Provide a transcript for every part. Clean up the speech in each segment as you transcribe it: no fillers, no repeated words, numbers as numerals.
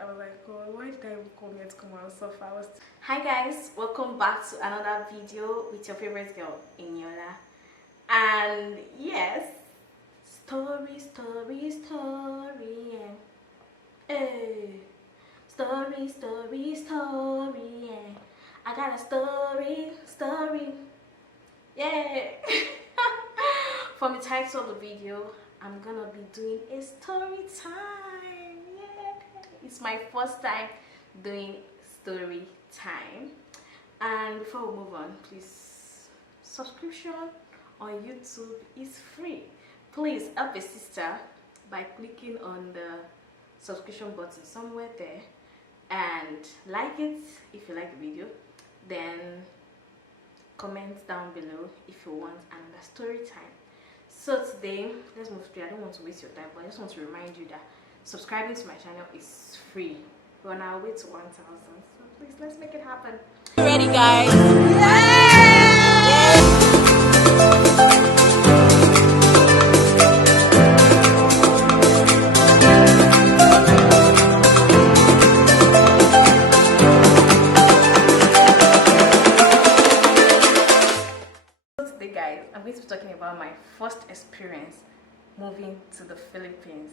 I was like, oh, why did I even come here to come and suffer? Hi guys, welcome back to another video with your favorite girl, Eniola. And yes, story, yeah. Hey, story, yeah. I got a story, yeah. From the title of the video, I'm gonna be doing a story time. Yeah, it's my first time doing story time. And before we move on, please, subscription on YouTube is free. Please help a sister by clicking on the subscription button somewhere there and like it if you like the video, then comment down below if you want another story time. So today, let's move to, I don't want to waste your time, but I just want to remind you that subscribing to my channel is free. We're on our way to 1,000, so please, let's make it happen. Ready, guys? So today, guys, I'm going to be talking about my first experience moving to the Philippines.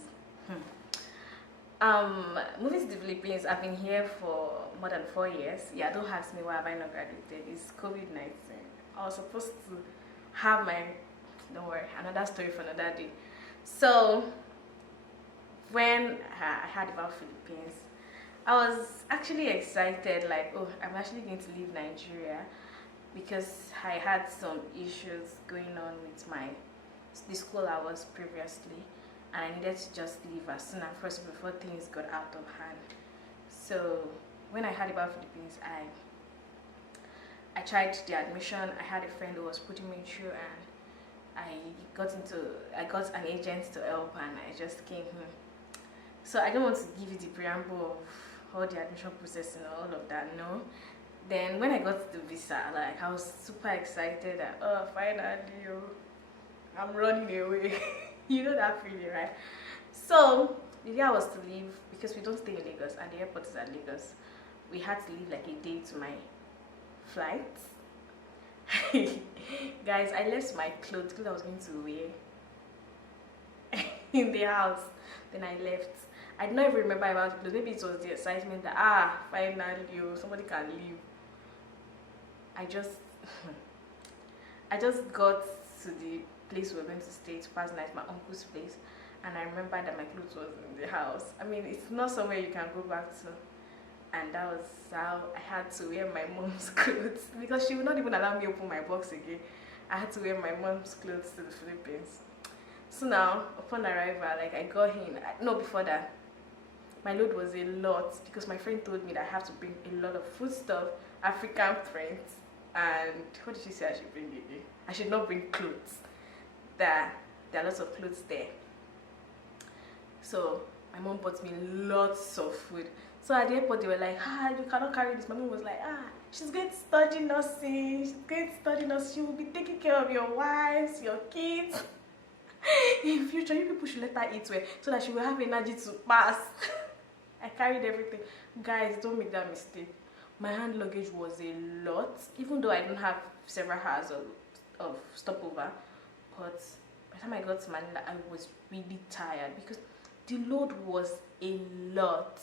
Moving to the Philippines, I've been here for more than 4 years. Yeah, don't ask me why have I not graduated. It's COVID-19. I was supposed to have my, don't worry, another story for another day. So when I heard about Philippines, I was actually excited, like, oh, I'm actually going to leave Nigeria, because I had some issues going on with the school I was previously, and I needed to just leave as soon as possible before things got out of hand. So when I heard about Philippines, I tried the admission. I had a friend who was putting me through, and I got an agent to help, and I just came here. So I don't want to give you the preamble of all the admission process and all of that, no. Then when I got the visa, like, I was super excited that, oh, finally, I'm running away. You know that feeling, right? So the day I was to leave, because we don't stay in Lagos and the airport is at Lagos, we had to leave like a day to my flight. Guys, I left my clothes I was going to wear in the house. Then I left. I did not even remember about it, because maybe it was the excitement that, finally, somebody can leave. I just got to the place we were going to stay to pass the night, my uncle's place, and I remember that my clothes was in the house. I mean, it's not somewhere you can go back to, and that was how I had to wear my mom's clothes, because she would not even allow me open my box again. I had to wear my mom's clothes to the Philippines. So now, upon arrival, like, I got in. No, before that, my load was a lot, because my friend told me that I have to bring a lot of food stuff, African prints, and what did she say I should bring again? I should not bring clothes. There are lots of clothes there. So my mom bought me lots of food. So at the airport they were like, you cannot carry this. My mom was like, she's going to study nursing. She's going to study nursing. She will be taking care of your wives, your kids. In future, you people should let her eat well, so that she will have energy to pass. I carried everything. Guys, don't make that mistake. My hand luggage was a lot, even though I don't have several hours of stopover. But by the time I got to Manila, I was really tired, because the load was a lot.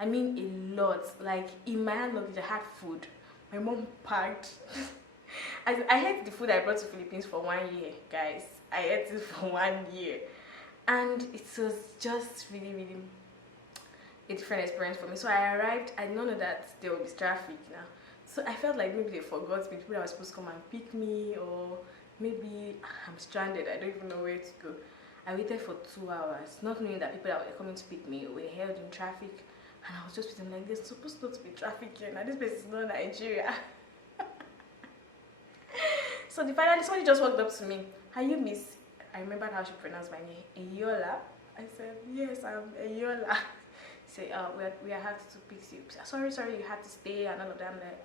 I mean a lot. Like, in my hand luggage, I had food. My mom packed. I ate the food I brought to Philippines for 1 year, guys. I ate it for 1 year. And it was just really, really a different experience for me. So I arrived, I did not know that there would be traffic now. So I felt like maybe they forgot me, people that were supposed to come and pick me, or maybe I'm stranded, I don't even know where to go. I waited for 2 hours, not knowing that people that were coming to pick me were held in traffic. And I was just waiting like, there's supposed not to be traffic here, now this place is not Nigeria. So finally somebody just walked up to me. Are you Miss? I remembered how she pronounced my name. Eniola? I said, yes, I'm Eniola. Say, we are happy to pick you. Sorry, you had to stay and all of that. I'm like,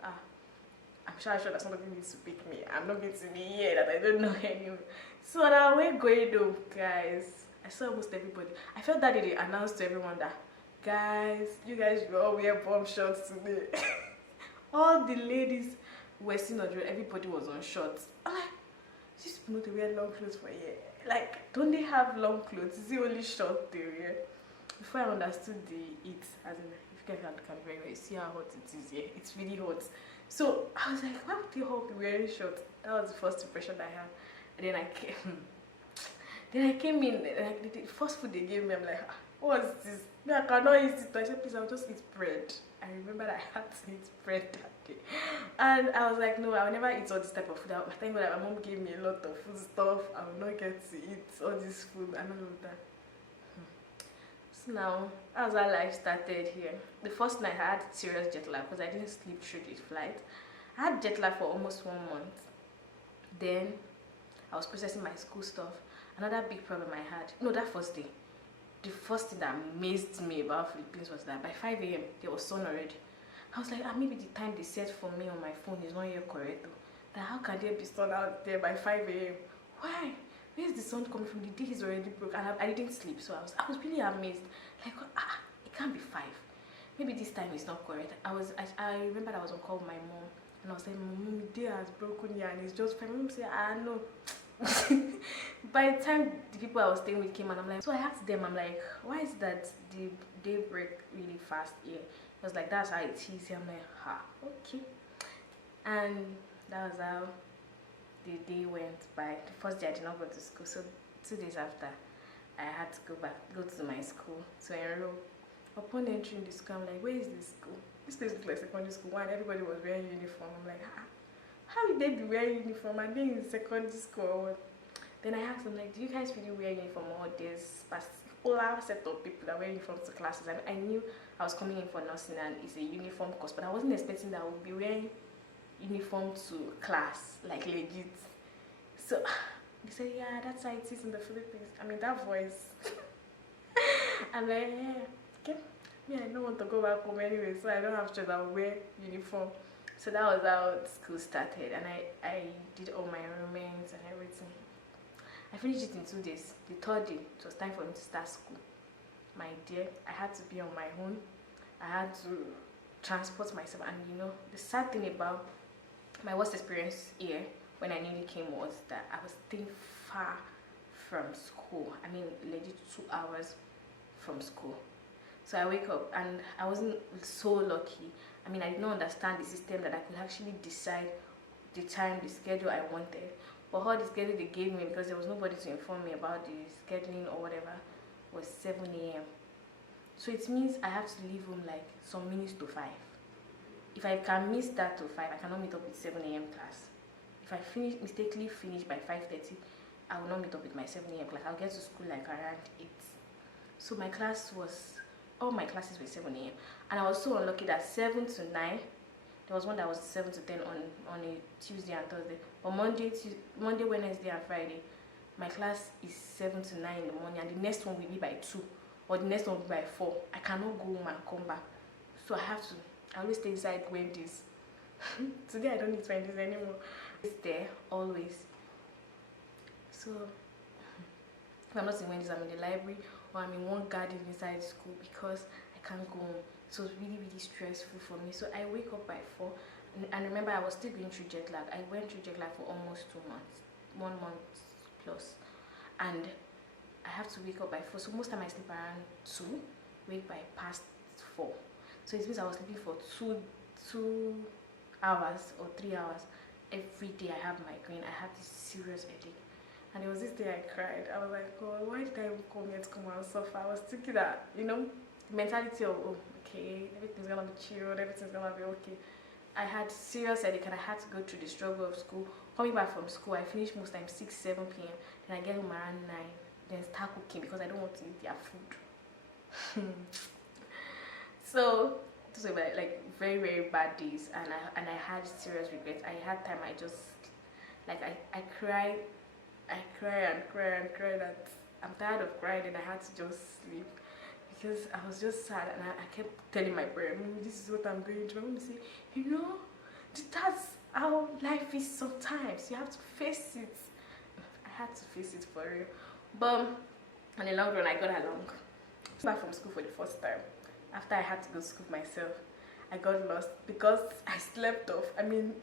I'm sure that somebody needs to pick me. I'm not going to be here that I don't know anyway. So now we're going though, guys. I saw almost everybody. I felt that they announced to everyone that, Guys, you guys will all wear bomb shorts today. All the ladies were seen on the road, everybody was on shorts. I'm like, these people know they wear long clothes for a year. Like, don't they have long clothes? Is it only short they wear? Before I understood the heat, as in, if you guys can very well see how hot it is here. It's really hot. So I was like, why would they all be wearing shorts? That was the first impression I had. And then I came in, like the first food they gave me, I'm like, ah, what's this? Me, I cannot eat it. I said, please, I'll just eat bread. I remember that I had to eat bread that day. And I was like, no, I will never eat all this type of food. I thank God that my mom gave me a lot of food stuff. I will not get to eat all this food and all of that. So now, as our life started here, the first night I had serious jet lag because I didn't sleep through the flight. I had jet lag for almost 1 month. Then I was processing my school stuff. Another big problem I had, no, that first day, the first thing that amazed me about Philippines was that by 5 a.m. there was sun already. I was like, maybe the time they set for me on my phone is not yet correct though. That how can there be sun out there by 5 a.m.? Why? Where is the sun coming from? The day is already broke and I didn't sleep, so I was really amazed. Like, it can't be 5. Maybe this time is not correct. I remember I was on call with my mom and I was saying, Mom, the day has broken here and it's just 5. My mom said, no. By the time the people I was staying with came and I'm like, so I asked them, I'm like, why is that the day break really fast here? It was like, that's how it is. I'm like, okay. And that was how the day went by. The first day I did not go to school, so 2 days after I had to go to my school to enroll. Upon entering the school, I'm like, where is this school? This place looks like secondary school. One, everybody was wearing uniform. I'm like, how would they be wearing uniform? Are they in secondary school? Then I asked them, like, do you guys really wear uniform, or there's particular set of people that wear uniform to classes? I knew I was coming in for nursing and it's a uniform course, but I wasn't expecting that I would be wearing uniform to class, like legit. So they said, yeah, that's how it is in the Philippines. I mean, that voice. I'm like, yeah, okay. Yeah, I don't want to go back home anyway, so I don't have to wear uniform. So that was how school started, and I did all my enrollments and everything. I finished it in 2 days. The 3rd day, it was time for me to start school. My dear, I had to be on my own. I had to transport myself, and you know, the sad thing about my worst experience here when I newly came was that I was staying far from school. I mean, legit 2 hours from school. So I wake up and I wasn't so lucky. I mean, I did not understand the system that I could actually decide the time, the schedule I wanted. But all the schedule they gave me, because there was nobody to inform me about the scheduling or whatever, was 7 a.m. So it means I have to leave home like some minutes to 5. If I can miss that to 5, I cannot meet up with 7 a.m. class. If I mistakenly finish by 5:30, I will not meet up with my 7 a.m. class. I'll get to school like around 8. So my class was, all my classes were 7 a.m. And I was so unlucky that 7 to 9, there was one that was 7 to 10 on a Tuesday and Thursday. But Monday, Wednesday and Friday, my class is 7 to 9 in the morning, and the next one will be by 2, or the next one will be by 4. I cannot go home and come back. So I always stay inside Wendy's. Today I don't eat Wendy's anymore. It's there, always. So, if I'm not in Wendy's, I'm in the library, or I'm in one garden inside school because I can't go home. So it was really, really stressful for me. So I wake up by 4, and remember, I was still going through jet lag. I went through jet lag for almost 2 months, 1 month plus, and I have to wake up by 4. So most time I sleep around 2, wake by past 4. So it means I was sleeping for 2 hours or 3 hours every day. I have migraine. I have this serious headache. And there was this day I cried. I was like, God, why did I come here to come and suffer? I was thinking that, you know, the mentality of, oh, okay, everything's gonna be chilled, everything's gonna be okay. I had serious headache and I had to go through the struggle of school. Coming back from school, I finished most times 6, 7 p.m. Then I get home around 9. Then start cooking because I don't want to eat their food. So those were like very, very bad days, and I had serious regrets. I had time I just like I cried that I'm tired of crying, and I had to just sleep because I was just sad, and I kept telling my parents, this is what I'm going through. I'm going to say, you know, that's how life is sometimes. You have to face it. I had to face it for real. But in the long run, I got along. Back from school for the first time. after I had to go to school myself, I got lost because I slept off. I mean,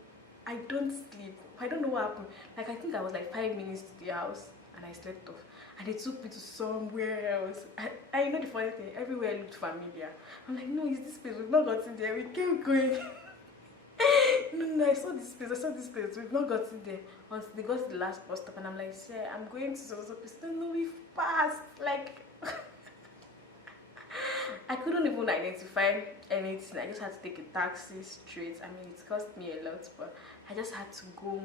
I don't sleep. I don't know what happened. Like, I think I was like 5 minutes to the house and I slept off. And they took me to somewhere else. I know the funny thing, everywhere looked familiar. I'm like, no, it's this place. We've not gotten there. We kept going. No, I saw this place. We've not gotten there. Once they got to the last bus stop, and I'm like, sir, I'm going to so place. No, we've passed. Like, I couldn't even identify anything. I just had to take a taxi straight. I mean, it cost me a lot, but I just had to go.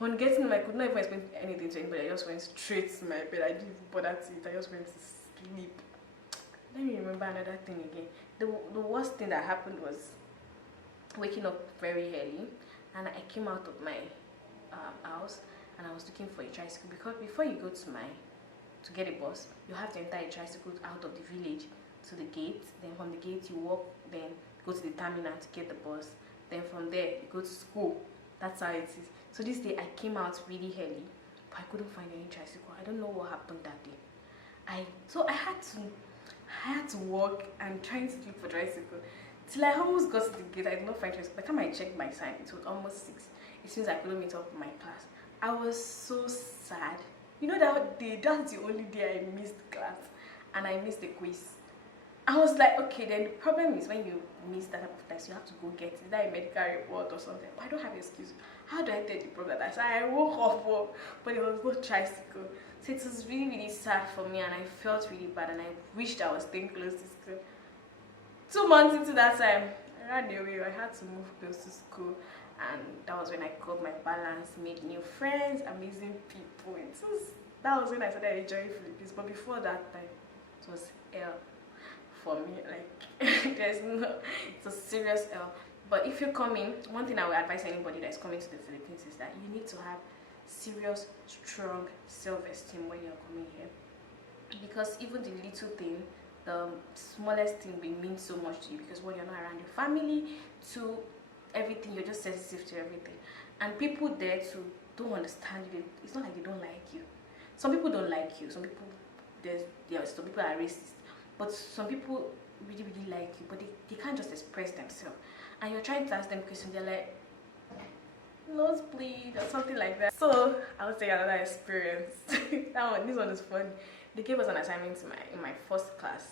On getting home, I could not even explain anything to anybody. I just went straight to my bed. I didn't even bother to eat. I just went to sleep. Let me remember another thing again. The worst thing that happened was waking up very early, and I came out of my house and I was looking for a tricycle, because before you go to get a bus, you have to enter a tricycle out of the village to the gate. Then from the gate you walk, then go to the terminal to get the bus. Then from there you go to school. That's how it is. So this day I came out really early, but I couldn't find any tricycle. I don't know what happened that day. I had to walk and trying to look for tricycle till I almost got to the gate. I did not find tricycle. By the time I checked my time, it was almost 6. It means I couldn't meet up with my class. I was so sad. You know, that day, that's the only day I missed class and I missed the quiz. I was like, okay, then the problem is when you miss that type of test, you have to go get either a medical report or something. But I don't have an excuse. How do I tell the problem that I woke up, but it was no tricycle. So it was really, really sad for me, and I felt really bad, and I wished I was staying close to school. 2 months into that time, I ran away. I had to move close to school, and that was when I got my balance, made new friends, amazing people. That was when I started enjoying Philippines. But before that time, it was hell for me. Like, it's a serious L. But if you're coming, one thing I would advise anybody that's coming to the Philippines is that you need to have serious, strong self-esteem when you're coming here. Because even the little thing, the smallest thing will mean so much to you, because when you're not around your family, to everything, you're just sensitive to everything. And people there too don't understand you. It's not like they don't like you. Some people don't like you. Some people, some people are racist. But some people really, really like you, but they can't just express themselves. And you're trying to ask them questions, they're like, nosebleed or something like that. So I would say another experience. This one is fun. They gave us an assignment in my first class.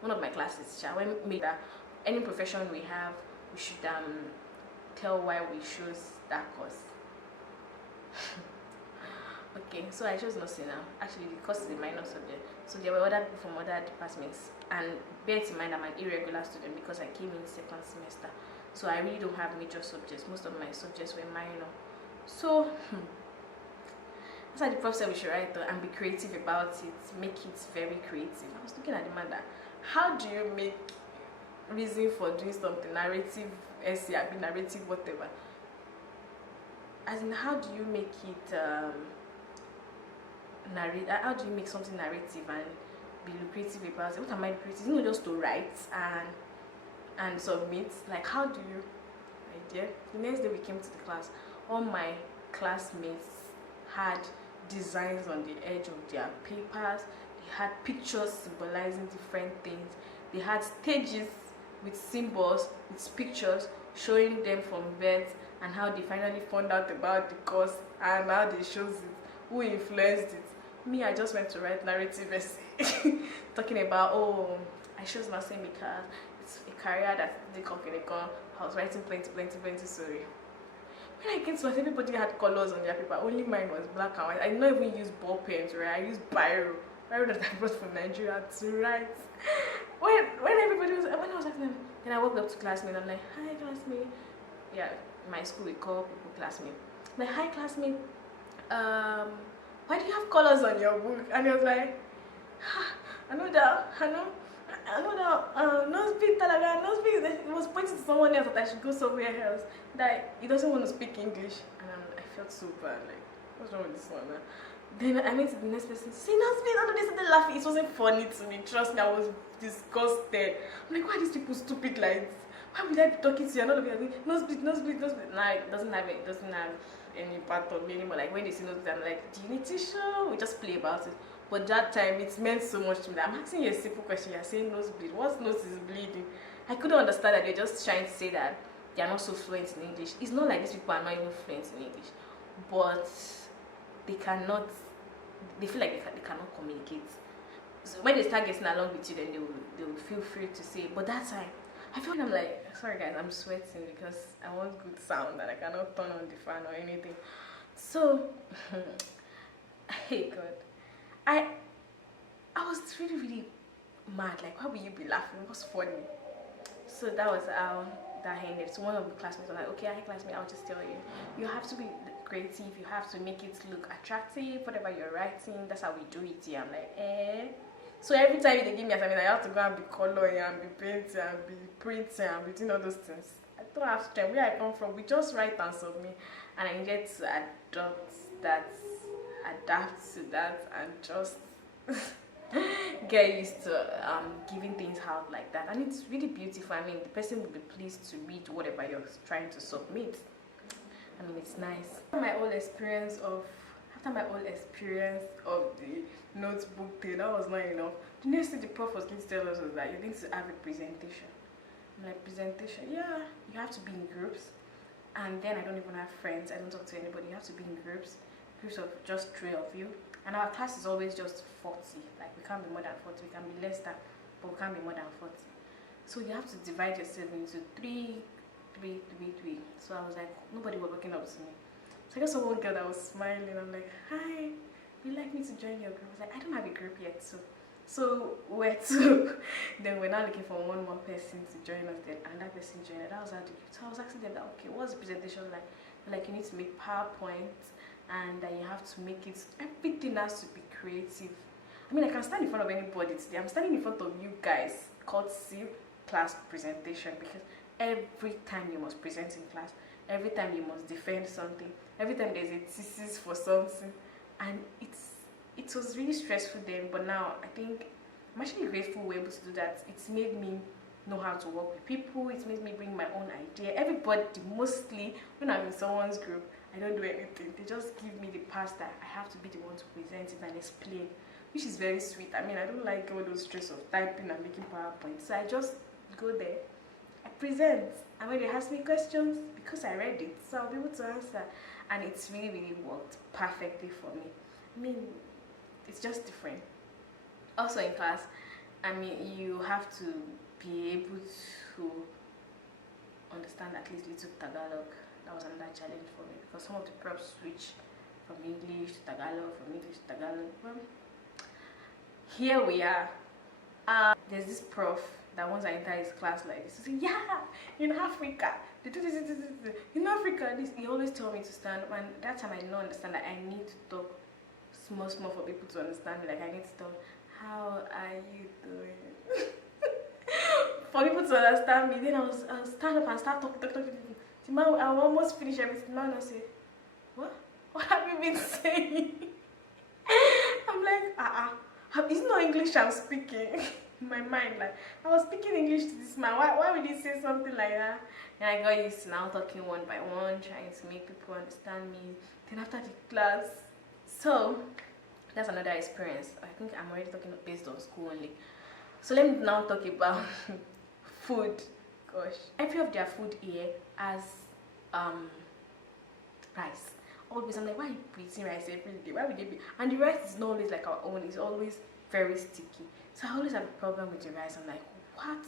One of my classes. When made that any profession we have, we should tell why we chose that course. Okay, so I chose nursing now. Actually, the course is a minor subject. So there were other people from other departments. And bear in mind, I'm an irregular student because I came in 2nd semester. So I really don't have major subjects. Most of my subjects were minor. So that's why the prof said we should write and be creative about it. Make it very creative. I was looking at the man that, how do you make reason for doing something, narrative essay, narrative whatever? As in, how do you make it how do you make something narrative and be lucrative about it? What am I creative? You know, just to write and submit. Like, how do you? Idea. The next day we came to the class, all my classmates had designs on the edge of their papers. They had pictures symbolizing different things. They had stages with symbols, with pictures showing them from birth and how they finally found out about the course and how they chose it, who influenced it. Me, I just went to write narrative essay talking about, oh, I chose nursing because it's a career that they come. I was writing plenty story. When I came to us, everybody had colors on their paper. Only mine was black and white. I did not even use ball pens, right? I used biro that I brought from Nigeria to write. When I was asking them, then I walked up to classmate. I'm like, hi classmate. Yeah, in my school we call people classmate. I'm like, hi classmate. Why do you have colors on your book? And he was like, I know that, no speak talaga, no speak. He was pointing to someone else that I should go somewhere else, that he doesn't want to speak English. And I felt so bad, like, what's wrong with this one? Then I went to the next person, say, no speak, and they started laughing. It wasn't funny to me, trust me, I was disgusted. I'm like, why are these people stupid like this? Why would I be talking to you? And all of you are going, no speak. Nah, it doesn't have any part of me anymore. Like when they see no speak, I'm like, do you need tissue? We just play about it. But that time, it meant so much to me. I'm asking you a simple question. You're saying nose bleed. What nose is bleeding? I couldn't understand that. They're just trying to say that they're not so fluent in English. It's not like these people are not even fluent in English, but they cannot. They feel like they cannot communicate. So when they start getting along with you, then they will feel free to say. But that time, I feel like I'm like, sorry guys, I'm sweating because I want good sound and I cannot turn on the fan or anything. So, hey God, I was really mad. Like, why would you be laughing? It was funny. So that was how that ended. So one of the classmates was like, okay, hi classmate, I'll just tell you, you have to be creative. You have to make it look attractive. Whatever you're writing, that's how we do it here. I'm like, eh. So every time they give me assignment, I have to go and be coloring and be painting and be printing and be doing all those things. I don't have strength. Where I come from, we just write and submit, and I needed to adapt to that, and just get used to giving things out like that. And it's really beautiful. I mean, the person will be pleased to read whatever you're trying to submit. I mean, it's nice. After my whole experience of the notebook thing, that was not enough. The next thing the prof was going to tell us was that you need to have a presentation. I'm like, presentation? Yeah, you have to be in groups. And then I don't even have friends. I don't talk to anybody. You have to be in groups of just 3 of you. And our class is always just 40. Like, we can't be more than 40. We can be less than, but we can't be more than 40. So you have to divide yourself into 3. So I was like, nobody was walking up to me. So I just saw one girl that was smiling. I'm like, hi, would you like me to join your group? I was like, I don't have a group yet. So where to? Then we're now looking for one more person to join us. Then and that person joined. That was how the group. So I was asking them that, okay, what's the presentation like? Like, you need to make PowerPoint, and that you have to make it. Everything has to be creative. I mean, I can stand in front of anybody today. I'm standing in front of you guys, courtesy class presentation, because every time you must present in class, every time you must defend something, every time there's a thesis for something, and it was really stressful then. But now I think I'm actually grateful we're able to do that. It's made me know how to work with people. It made me bring my own idea. Everybody, mostly when I'm in someone's group, I don't do anything. They just give me the pass that I have to be the one to present it and explain, which is very sweet. I mean, I don't like all those stress of typing and making PowerPoint. So I just go there, I present, and when they ask me questions, because I read it, so I'll be able to answer. And it's really worked perfectly for me. I mean, it's just different. Also in class, I mean, you have to be able to understand at least little Tagalog. That was another challenge for me, because some of the profs switch from English to Tagalog, from English to Tagalog. Well, here we are. There's this prof that once I enter his class like this, he said, yeah, in Africa, they do this. In Africa, this, he always told me to stand up, and that time I did not understand that I need to talk small for people to understand me. Like, I need to talk, how are you doing? For people to understand me. Then I'll stand up and start talking. The man, I will almost finish everything. The man will say, what have you been saying? I'm like, it's not English I'm speaking. In my mind, like, I was speaking English to this man. Why would he say something like that? And I got used to now talking one by one, trying to make people understand me. Then after the class, so that's another experience. I think I'm already talking based on school only. So let me now talk about food. Gosh, every of their food here has rice. Always, I'm like, why are you eating rice every day? Why would they be? And the rice is not always like our own. It's always very sticky. So I always have a problem with the rice. I'm like, what?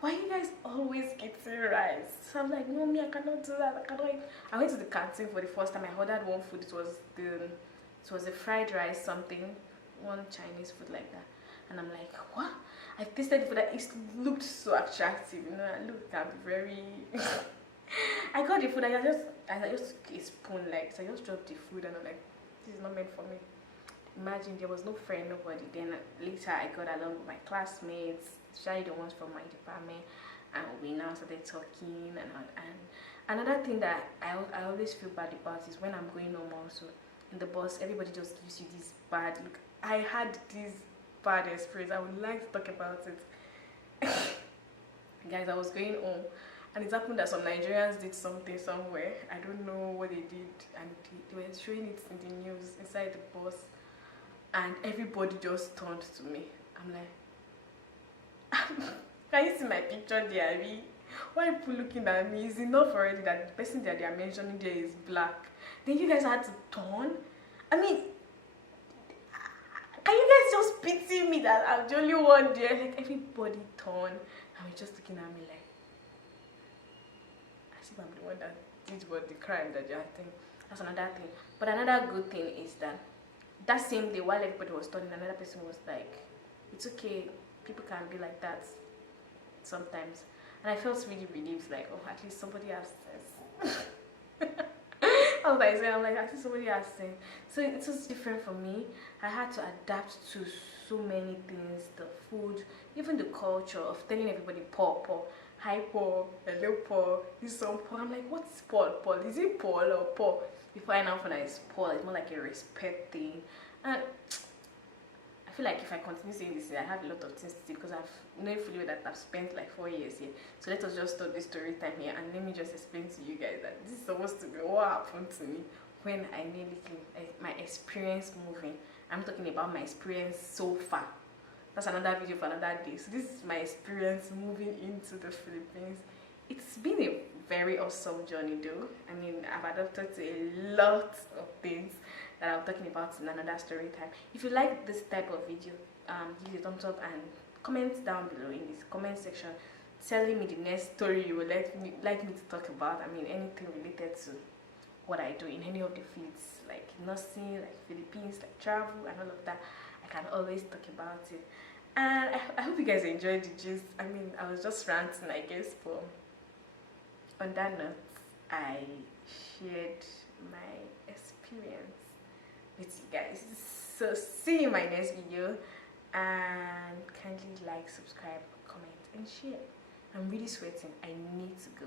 Why are you guys always getting rice? So I'm like, no, me, I cannot do that. I cannot eat. I went to the canteen for the first time. I ordered one food. It was a fried rice something, one Chinese food like that. And I'm like, what? I tasted the food, that it looked so attractive, you know. I looked at very. I got the food. I just took a spoon, like, so I just dropped the food, and I'm like, this is not meant for me. Imagine, there was no friend, nobody. Then later I got along with my classmates, especially the ones from my department, and we now started talking. And another thing that I always feel bad about is when I'm going home also. In the bus, everybody just gives you this bad look. I had this bad experience. I would like to talk about it. Guys, I was going home, and it happened that some Nigerians did something somewhere. I don't know what they did, and they were showing it in the news inside the bus. and everybody just turned to me. I'm like, can you see my picture there, Abby? Why are people looking at me? It's enough already that the person that they are mentioning there is black. Then you guys had to turn? I mean, can you guys just pity me that I'm the only one there? Like, everybody turned and was just looking at me like, as if I'm the one that did what the crime that you're thinking. That's another thing. But another good thing is that same day while everybody was turning, another person was like, it's okay, people can be like that sometimes. And I felt really relieved, like, oh, at least somebody has sense. I was like, I'm like, I see somebody has sense. So it was different for me. I had to adapt to so many things, the food, even the culture of telling everybody Paul, Paul. Hi Paul, hello Paul, this song Paul. I'm like, what's Paul? Paul? Is it Paul or Paul? Before I now find out it's Paul, it's more like a respect thing. And I feel like if I continue saying this, I have a lot of things to say because I've known fully that I've spent like 4 years here. So let us just stop this story time here and let me just explain to you guys that this is supposed to be what happened to me when I nearly came, my experience moving. I'm talking about my experience so far. That's another video for another day. So this is my experience moving into the Philippines. It's been a very awesome journey though. I mean, I've adapted to a lot of things that I'm talking about in another story time. If you like this type of video, give it a thumbs up and comment down below in this comment section telling me the next story you would like me to talk about. I mean, anything related to what I do in any of the fields, like nursing, like Philippines, like travel and all of that. I can always talk about it. And I hope you guys enjoyed the gist. I mean, I was just ranting, I guess, but on that note, I shared my experience with you guys. So see you in my next video, and kindly like, subscribe, comment and share. I'm really sweating. I need to go.